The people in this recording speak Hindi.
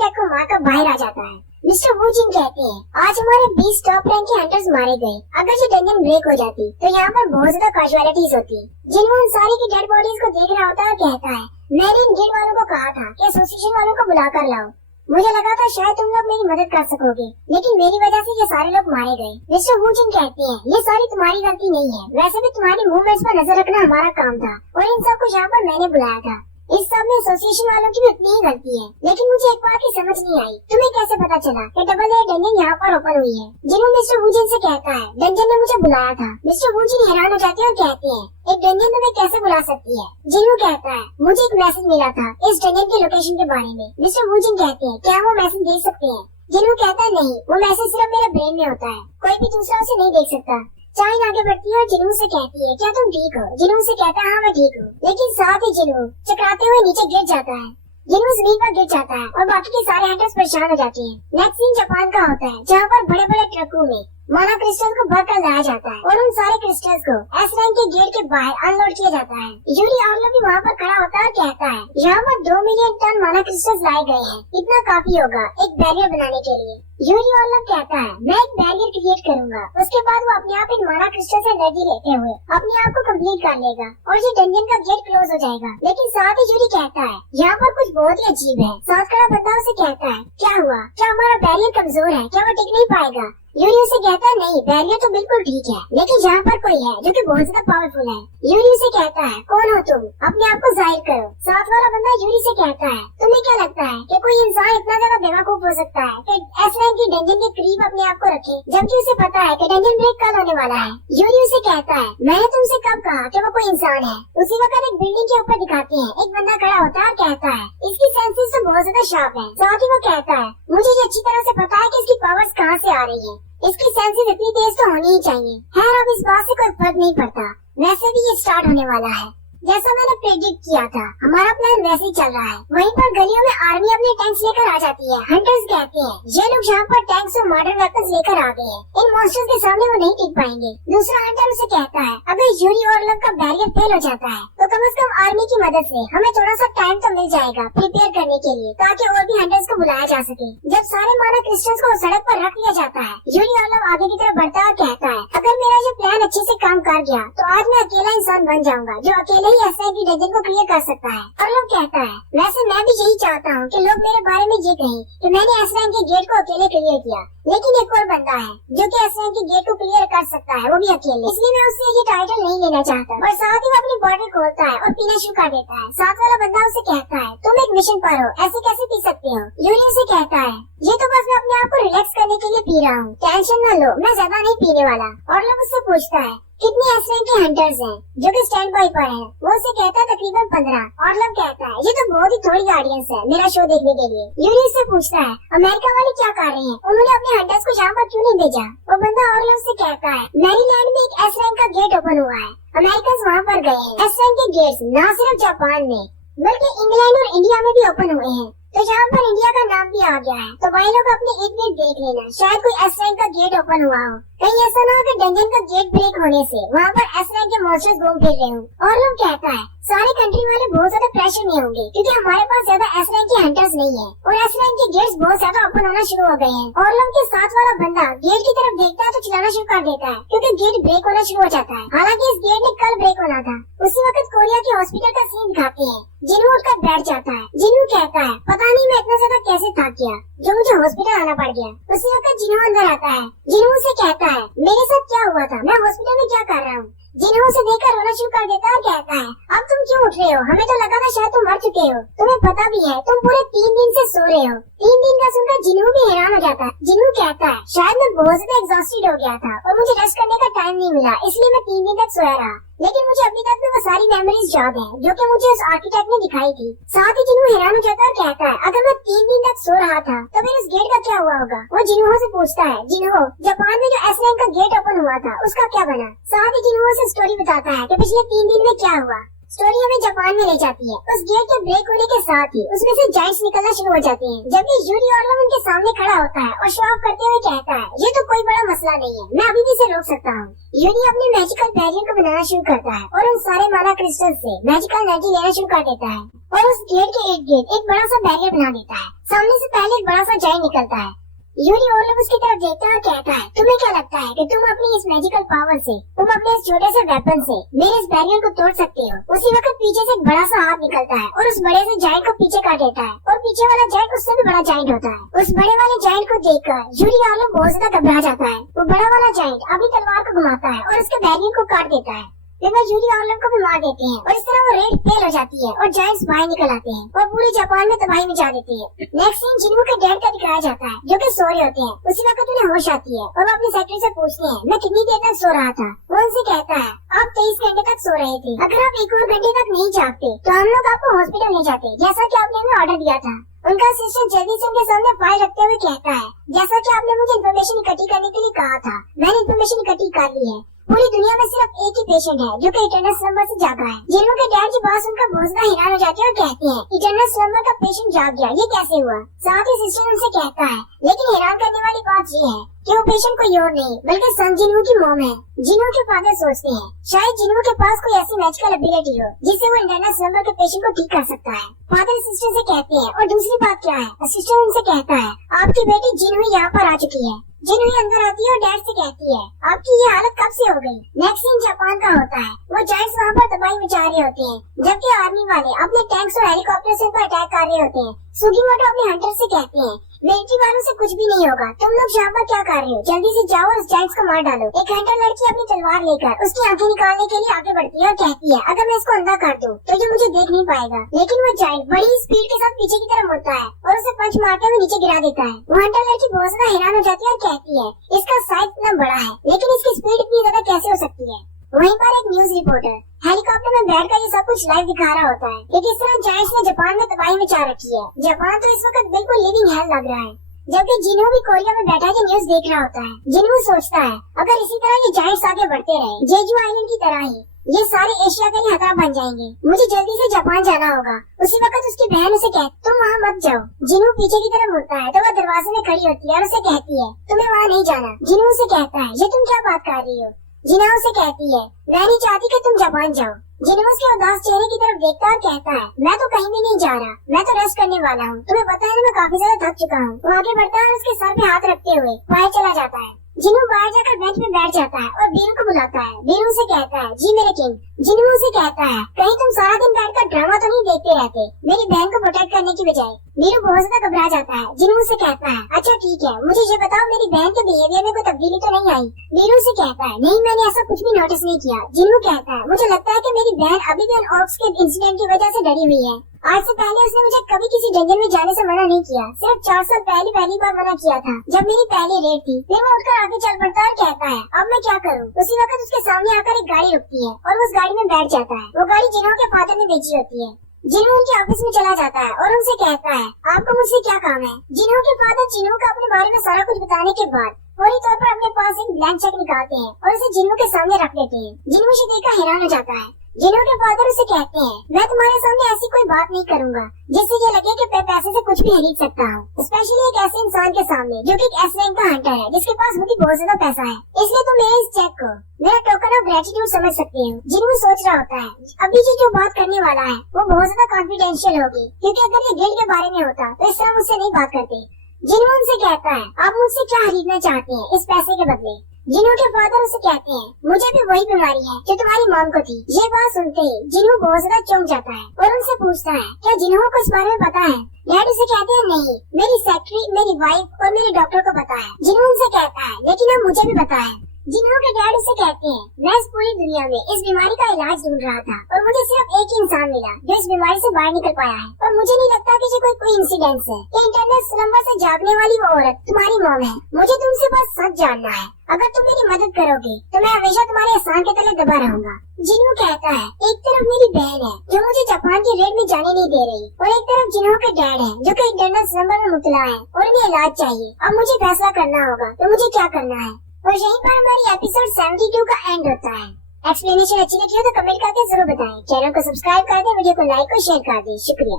आर्किटेक्ट को मारकर बाहर आ जाता है। मिस्टर वू जिन कहते हैं आज हमारे 20 टॉप रैंक के हंटर्स मारे गए। अगर ये डंजन ब्रेक हो जाती तो यहाँ पर बहुत ज्यादा कैजुअलिटीज होती। जिन अंसारी की डेड बॉडीज को देख रहा होता है और कहता है मैंने इन गिल्ड वालों को कहा था कि एसोसिएशन वालों को बुला कर लाओ। मुझे लगा था शायद तुम लोग मेरी मदद कर सकोगे, लेकिन मेरी वजह से ये सारे लोग मारे गए। मिस्टर वू जिन कहते हैं ये सारी तुम्हारी गलती नहीं है, वैसे भी तुम्हारी मूवमेंट्स पर नजर रखना हमारा काम था और इन सबको यहाँ पर मैंने बुलाया था। इस सब में एसोसिएशन वालों की भी उतनी ही गलती है, लेकिन मुझे एक बात की समझ नहीं आई, तुम्हें कैसे पता चला कि डबल ए डंजन यहाँ पर ओपन हुई है? जिन्होंने मिस्टर वू जिन से कहता है डंजन ने मुझे बुलाया था। मिस्टर वू जिन हैरान हो जाते हैं और कहते हैं एक डंजन तुम्हें कैसे बुला सकती है? जिन्हों कहता है मुझे एक मैसेज मिला था इस डंजन के लोकेशन के बारे में। मिस्टर वू जिन कहते हैं क्या वो मैसेज देख सकते हैं? जिन्हों कहता है नहीं, वो मैसेज सिर्फ मेरे ब्रेन में होता है, कोई भी दूसरा उसे नहीं देख सकता। चाइन आगे बढ़ती है और जिन्हों से कहती है क्या तुम ठीक हो? जिन्हों से कहता है हाँ मैं ठीक हूँ, लेकिन साथ ही जिन्हों चकराते हुए नीचे गिर जाता है। जिन्हों जमीन पर गिर जाता है और बाकी के सारे हंटर्स परेशान हो जाते हैं। नेक्स्ट सीन जापान का होता है जहाँ पर बड़े बड़े ट्रकों में माना क्रिस्टल को भर कर लाया जाता है और उन सारे क्रिस्टल्स को एस रैंक के गेट के बाहर अनलोड किया जाता है। यूरी ऑर्लो भी वहाँ पर खड़ा होता है और कहता है यहाँ पर 2 मिलियन टन माना क्रिस्टल्स लाए गए हैं, इतना काफी होगा एक बैरियर बनाने के लिए। यूरी ऑर्लो कहता है मैं एक बैरियर क्रिएट करूंगा, उसके बाद वो अपने आप इन माना क्रिस्टल से एनर्जी लेते हुए अपने आप को कंप्लीट कर लेगा और ये डंजन का गेट क्लोज हो जाएगा। लेकिन साथ ही यूरी कहता है यहाँ पर कुछ बहुत ही अजीब है। साथ खड़ा बंदा उसे कहता है क्या हुआ, क्या हमारा बैरियर कमजोर है, क्या वो टिक नहीं पाएगा? यूरी उसे कहता है नहीं, बैरियर तो बिल्कुल ठीक है, लेकिन यहाँ पर कोई है जो कि बहुत ज्यादा पावरफुल है। यूरी उसे कहता है कौन हो तुम, अपने आप को जाहिर करो। साथ वाला बंदा यूरी से कहता है तुम्हें क्या लगता है कि कोई इंसान इतना ज्यादा बेवकूफ हो सकता है कि एस रैंक की डंजन के करीब अपने आप को रखे, जबकि उसे पता है कि डंजन ब्रेक कल होने वाला है। यूरी उसे कहता है मैंने तुमसे कब कहा कि वो कोई इंसान है? उसी वक्त एक बिल्डिंग के ऊपर दिखाते हैं एक बंदा खड़ा होता है और कहता है इसकी सेंसेस तो बहुत ज्यादा शार्प है। साथ ही वो कहता है मुझे ये अच्छी तरह से पता है कि इसकी पावर्स कहाँ से आ रही है, इसकी सेंसेस इतनी तेज तो होनी ही चाहिए। खैर अब इस बात से कोई फर्क नहीं पड़ता, वैसे भी ये स्टार्ट होने वाला है। जैसा मैंने प्रेडिक्ट किया था हमारा प्लान वैसे ही चल रहा है। वहीं पर गलियों में आर्मी अपने टैंक्स लेकर आ जाती है। हंटर्स कहते हैं ये लोग यहाँ पर टैंक्स और मॉडर्न वेपन्स लेकर आ गए हैं, इन मॉन्स्टर्स के सामने वो नहीं टिक पाएंगे। दूसरा हंटर उसे कहता है अगर यूरी और लोग का बैरियर फेल हो जाता है तो कम से कम आर्मी की मदद से हमें थोड़ा सा टाइम तो मिल जाएगा प्रिपेयर करने के लिए, ताकि और भी हंटर्स को बुलाया जा सके। जब सारे माना क्रिस्टल्स को सड़क पर रख दिया जाता है यूरी और लोग आगे की तरफ बढ़ता है और कहता है अगर मेरा ये प्लान अच्छे से काम कर गया तो आज मैं अकेला इंसान बन जाऊंगा जो अकेले ही एस रैंक की डंजन को क्लियर कर सकता है। और लोग कहता है वैसे मैं भी यही चाहता हूँ कि लोग मेरे बारे में ये कहें कि मैंने एस रैंक के गेट को अकेले क्लियर किया, लेकिन एक और बंदा है जो कि एस रैंक के गेट को क्लियर कर सकता है, वो भी अकेले, इसलिए मैं उससे ये टाइटल नहीं लेना चाहता। और साथ ही वो अपनी बॉटल खोलता है और पीना शुरू कर देता है। साथ वाला बंदा उसे कहता है तुम एक मिशन पर हो, ऐसे कैसे पी सकते हो? यूरी उसे कहता है ये तो बस मैं अपने आप को रिलैक्स करने के लिए पी रहा हूँ, टेंशन न लो, मैं ज्यादा नहीं पीने वाला। और लोग उससे पूछता है कितने एस रैंक के हंटर्स हैं जो कि स्टैंड बाय पर हैं? वो उसे कहता है तकरीबन 15। और लोग कहता है ये तो बहुत ही थोड़ी ऑडियंस है मेरा शो देखने के लिए। यूरी से पूछता है अमेरिका वाले क्या कर रहे हैं, उन्होंने अपने हंटर्स को यहाँ पर क्यों नहीं भेजा? वो बंदा और लोग से कहता है मैरीलैंड में एक एस रैंक का गेट ओपन हुआ है, अमेरिकन वहाँ पर गए हैं। एस रैंक के गेट्स न सिर्फ जापान में बल्कि इंग्लैंड और इंडिया में भी ओपन हुए हैं, तो यहाँ पर इंडिया का नाम भी आ गया है। तो भाई लोग अपने एक मिनट देख लेना, शायद कोई एस रैंक का गेट ओपन हुआ हो, कहीं ऐसा ना हो कि डंजन का गेट ब्रेक होने से वहाँ पर एस रैंक के मॉन्स्टर्स घूम फिर रहे हो। और लोग कहता है सारे कंट्री वाले बहुत ज्यादा प्रेशर में होंगे क्योंकि हमारे पास ज्यादा एस रैंक के हंटर्स नहीं है और एस रैंक के गेट्स बहुत ज्यादा ओपन होना शुरू हो गए हैं। और लोग के साथ वाला बंदा गेट की तरफ देखता है तो चिल्लाना शुरू कर देता है क्योंकि गेट ब्रेक होना शुरू हो जाता है। हालांकि इस गेट ने कल ब्रेक होना था। उसी वक्त कोरिया के हॉस्पिटल का सीन दिखाते हैं। जिन्हों उठकर बैठ जाता है। जिन्हों कहता है पता नहीं मैं इतना ज्यादा कैसे थक गया जो मुझे हॉस्पिटल आना पड़ गया। उसी वक्त जिन्हों अंदर आता है। जिन्हों से कहता है मेरे साथ क्या हुआ था, मैं हॉस्पिटल में क्या कर रहा हूँ? जिन्हों से देखकर रोना शुरू कर देता है और कहता है अब तुम क्यों उठ रहे हो, हमें तो लगा था शायद तुम मर चुके हो, तुम्हें पता भी है तुम पूरे 3 दिन से सो रहे हो। 3 दिन का सुनकर जिन्हों भी हैरान हो जाता है। जिन्हों कहता है शायद मैं बहुत ज्यादा एग्जॉस्टेड हो गया था और मुझे रेस्ट करने का टाइम नहीं मिला, इसलिए मैं 3 दिन तक सोया रहा, लेकिन मुझे अभी तक भी वो सारी मेमोरीज याद है जो कि मुझे उस आर्किटेक्ट ने दिखाई थी। साथ ही जिन्हों हैरान हो जाता है और कहता है अगर मैं 3 दिन तक सो रहा था तो फिर इस गेट का क्या हुआ होगा? वो जिन्हों से पूछता है जिन्हों जापान में जो एस रैंक का गेट ओपन हुआ था उसका क्या बना? साथ ही जिन्हों से स्टोरी बताता है कि पिछले 3 दिन में क्या हुआ। स्टोरी हमें जापान में ले जाती है। उस गेट के ब्रेक होने के साथ ही उसमें से जाइंट्स निकलना शुरू हो जाते हैं, जबकि यूरी ऑर्लम उनके सामने खड़ा होता है और शो ऑफ करते हुए कहता है ये तो कोई बड़ा मसला नहीं है, मैं अभी भी इसे रोक सकता हूँ। यूरी अपने मैजिकल बैरियर को बनाना शुरू करता है और उन सारे माना क्रिस्टल से मैजिकल एनर्जी लेना शुरू कर देता है। और उस गेट के इर्द गिर्द एक बड़ा सा बैरियर बना देता है। सामने से पहले एक बड़ा सा जायंट निकलता है। यूरी ओरलोव उसकी तरफ देखता है और कहता है, तुम्हें क्या लगता है कि तुम अपनी इस मैजिकल पावर से, तुम अपने इस छोटे से वेपन से मेरे इस बैरियर को तोड़ सकते हो? उसी वक्त पीछे से एक बड़ा सा हाथ निकलता है और उस बड़े से जायंट को पीछे काट देता है और पीछे वाला जायंट उससे भी बड़ा जायंट होता है। उस बड़े वाले जायंट को देखकर यूरी ओरलोव बहुत ज्यादा घबरा जाता है। वो बड़ा वाला जायंट अपनी तलवार को घुमाता है और उसके बैरियर को काट देता है। वे यूरी ओरलोव को भी मार देते हैं और इस तरह वो रेड फेल हो जाती है और जायंट्स बाहर निकल आते हैं और पूरे जापान में तबाही मचा देते हैं। नेक्स्ट सीन जिन्हों के डैड का दिखाया जाता है जो कि सो रहे होते हैं। उसी वक्त उन्हें होश आती है और वो अपने सेक्रेटरी से पूछते हैं, मैं कितनी देर तक सो रहा था? वो उनसे कहता है, आप 23 घंटे तक सो रहे थे। अगर आप 1 और घंटे तक नहीं जागते तो हम लोग आपको हॉस्पिटल ले जाते, जैसा कि आपने हमें ऑर्डर दिया था। उनका असिस्टेंट जल्दी से उनके सामने फाइल रखते हुए कहता है, जैसा कि आपने मुझे इन्फॉर्मेशन इकट्ठी करने के लिए कहा था, मैंने इन्फॉर्मेशन इकट्ठी कर ली है। पूरी दुनिया में सिर्फ एक ही पेशेंट है जो कि इटर्नल स्लम्बर से जागा है। जिन्हों के डैड की बात सुनकर बहुत ज्यादा हैरान हो जाते हैं और कहते हैं, इटर्नल स्लम्बर का पेशेंट जाग गया, ये कैसे हुआ? साथ ही सिस्टर उनसे कहता है, लेकिन हैरान करने वाली बात ये है कि वो पेशेंट कोई और नहीं बल्कि सन जिन्हों की मॉम है। जिन्हों के फादर सोचते हैं शायद जिन्हों के पास कोई ऐसी मैजिकल एबिलिटी हो जिससे वो इंटरनल स्लम्बर के पेशेंट को ठीक कर सकता है। फादर सिस्टर से कहते हैं, और दूसरी बात क्या है? असिस्टेंट उनसे कहता है, आपकी बेटी जिन्हों यहाँ पर आ चुकी है। जिन्हों अंदर आती है और डैड से कहती है, आपकी ये हालत कब से हो गई? नेक्स्ट सीन जापान का होता है। वो जायंट्स वहाँ पर तबाही मचा रहे होते हैं जबकि आर्मी वाले अपने टैंक्स और हेलीकॉप्टर से पर अटैक कर रहे होते हैं। सुगीमोटो अपने हंटर से कहते हैं, मिलिट्री वालों से कुछ भी नहीं होगा, तुम लोग यहाँ पर क्या कर रहे हो? जल्दी से जाओ और उस जायंट्स को मार डालो। एक हंटर लड़की अपनी तलवार लेकर उसकी आंखें निकालने के लिए आगे बढ़ती है और कहती है, अगर मैं इसको अंधा कर दूं तो ये मुझे देख नहीं पाएगा। लेकिन वो जायंट बड़ी स्पीड के साथ पीछे की तरफ मुड़ता है और उसे पंच मारते हुए नीचे गिरा देता है। वो हंटर लड़की बहुत ज्यादा हैरान हो जाती है और कहती है, इसका साइज इतना बड़ा है लेकिन इसकी स्पीड इतनी ज्यादा कैसे हो सकती है? वहीं पर एक न्यूज रिपोर्टर हेलीकॉप्टर में बैठकर ये सब कुछ लाइव दिखा रहा होता है कि किस तरह जायंट्स ने जापान में तबाही मचा रखी है। जापान तो इस वक्त बिल्कुल लिविंग हेल लग रहा है, जबकि जिन्हों भी कोरिया में बैठा के न्यूज देख रहा होता है। जिन्हों सोचता है, अगर इसी तरह ये जायंट्स आगे बढ़ते रहे जेजू आइलैंड की तरह ही, ये सारे एशिया के लिए खतरा बन जाएंगे। मुझे जल्दी से जापान जाना होगा। उसी वक्त उसकी बहन उसे कहती, तुम वहाँ मत जाओ। जिन्हों पीछे की तरफ मुड़ता है तो वह दरवाजे में खड़ी होती है और उसे कहती है, तुम्हें वहाँ नहीं जाना। जिन्हों से कहता है, ये तुम क्या बात कर रही हो? जिन्हों उसे कहती है, मैं नहीं चाहती कि तुम जापान जाओ। जिन्हों उसके उदास चेहरे की तरफ देखता और कहता है, मैं तो कहीं भी नहीं जा रहा, मैं तो रेस्ट करने वाला हूँ। तुम्हें पता है ना मैं काफी ज्यादा थक चुका हूँ। वो आगे बढ़ता है और उसके सर पे हाथ रखते हुए बाहर चला जाता है। जिन्हों बाहर जाकर बेंच में बैठ जाता है और बीरू को बुलाता है। बीरू से कहता है, जी मेरे किंग। जिन्हों से कहता है, कहीं तुम सारा दिन बैठकर ड्रामा तो नहीं देखते रहते मेरी बहन को प्रोटेक्ट करने की बजाय? बीरू बहुत ज्यादा घबरा जाता है। जिन्हों से कहता है, अच्छा ठीक है, मुझे ये बताओ मेरी बहन के बिहेवियर में कोई तब्दीली तो नहीं आई? बीरू से कहता है, नहीं मैंने ऐसा कुछ भी नोटिस नहीं किया। जिन्हों कहता है, मुझे लगता है कि मेरी बहन अभी भी उन ऑर्क्स के इंसिडेंट की वजह से डरी हुई है। आज से पहले उसने मुझे कभी किसी जंगल में जाने से मना नहीं किया, सिर्फ 4 साल पहली बार मना किया था जब मेरी पहली रेड थी। फिर वो उठकर आगे चल पड़ता है और कहता है, अब मैं क्या करूं? उसी वक्त उसके सामने आकर एक गाड़ी रुकती है और वो उस गाड़ी में बैठ जाता है। वो गाड़ी जिन्हों के फादर ने बेची होती है। जिन्हों उनके ऑफिस में चला जाता है और उनसे कहता है, आपको मुझसे क्या काम है? जिन्हों के फादर जिन्हों को अपने बारे में सारा कुछ बताने के बाद फौरी तौर पर अपने पास एक ब्लैंक चेक निकालते हैं और उसे जिन्हों के सामने रख देते हैं। जिन्हों से देखकर हैरान हो जाता है। जिन्हों के फादर उसे कहते हैं, मैं तुम्हारे सामने ऐसी कोई बात नहीं करूंगा जिससे ये लगे कि मैं पैसे से कुछ भी खरीद सकता हूँ, स्पेशली एक ऐसे इंसान के सामने जो कि एक एस रैंक का हंटर है जिसके पास मुझे बहुत ज्यादा पैसा है। इसलिए तुम मेरे इस चेक को मेरा टोकन ऑफ ग्रेटिट्यूड समझ सकते हो। जिन्हों सोच रहा होता है, अभी जो बात करने वाला है वो बहुत ज्यादा कॉन्फिडेंशियल होगी, क्योंकि अगर ये गिल्ड के बारे में होता तो इस तरह मुझसे नहीं बात करते। जिन्हों उनसे कहता है, आप मुझसे क्या खरीदना चाहते हैं इस पैसे के बदले? जिन्हों के फादर उसे कहते हैं, मुझे भी वही बीमारी है जो तुम्हारी मॉम को थी। ये बात सुनते ही जिन्हों बहुत ज्यादा चौंक जाता है और उनसे पूछता है, क्या जिन्हों को इस बारे में पता है? डैड उसे कहते हैं, नहीं, मेरी सेक्रेटरी, मेरी वाइफ और मेरे डॉक्टर को पता है। जिन्हों उनसे कहता है, लेकिन अब मुझे भी पता है। जिन्हों के डैड उसे कहते हैं, मैं इस पूरी दुनिया में इस बीमारी का इलाज ढूंढ रहा था और मुझे सिर्फ एक ही इंसान मिला जो इस बीमारी से बाहर निकल पाया है। और मुझे नहीं लगता कि ये कोई इंसिडेंस है। ये इंटरनल स्लम्बर से जागने वाली वो औरत तुम्हारी मॉम है। मुझे तुमसे बस सच जानना है। अगर तुम मेरी मदद करोगे तो मैं हमेशा तुम्हारे एहसान के तले दबा रहूंगा। जिन्हों कहता है, एक तरफ मेरी बहन है जो मुझे जापान की रेड में जाने नहीं दे रही और एक तरफ जिन्हों के डैड है जो कि इंटरनल स्लम्बर में मुबतला है और उन्हें इलाज चाहिए। अब मुझे फैसला करना होगा तो मुझे क्या करना है। और यहीं पर हमारी एपिसोड 72 का एंड होता है। एक्सप्लेनेशन अच्छी लगी हो तो कमेंट करके जरूर बताएं। चैनल को सब्सक्राइब कर दें, वीडियो को लाइक और शेयर कर दें। शुक्रिया।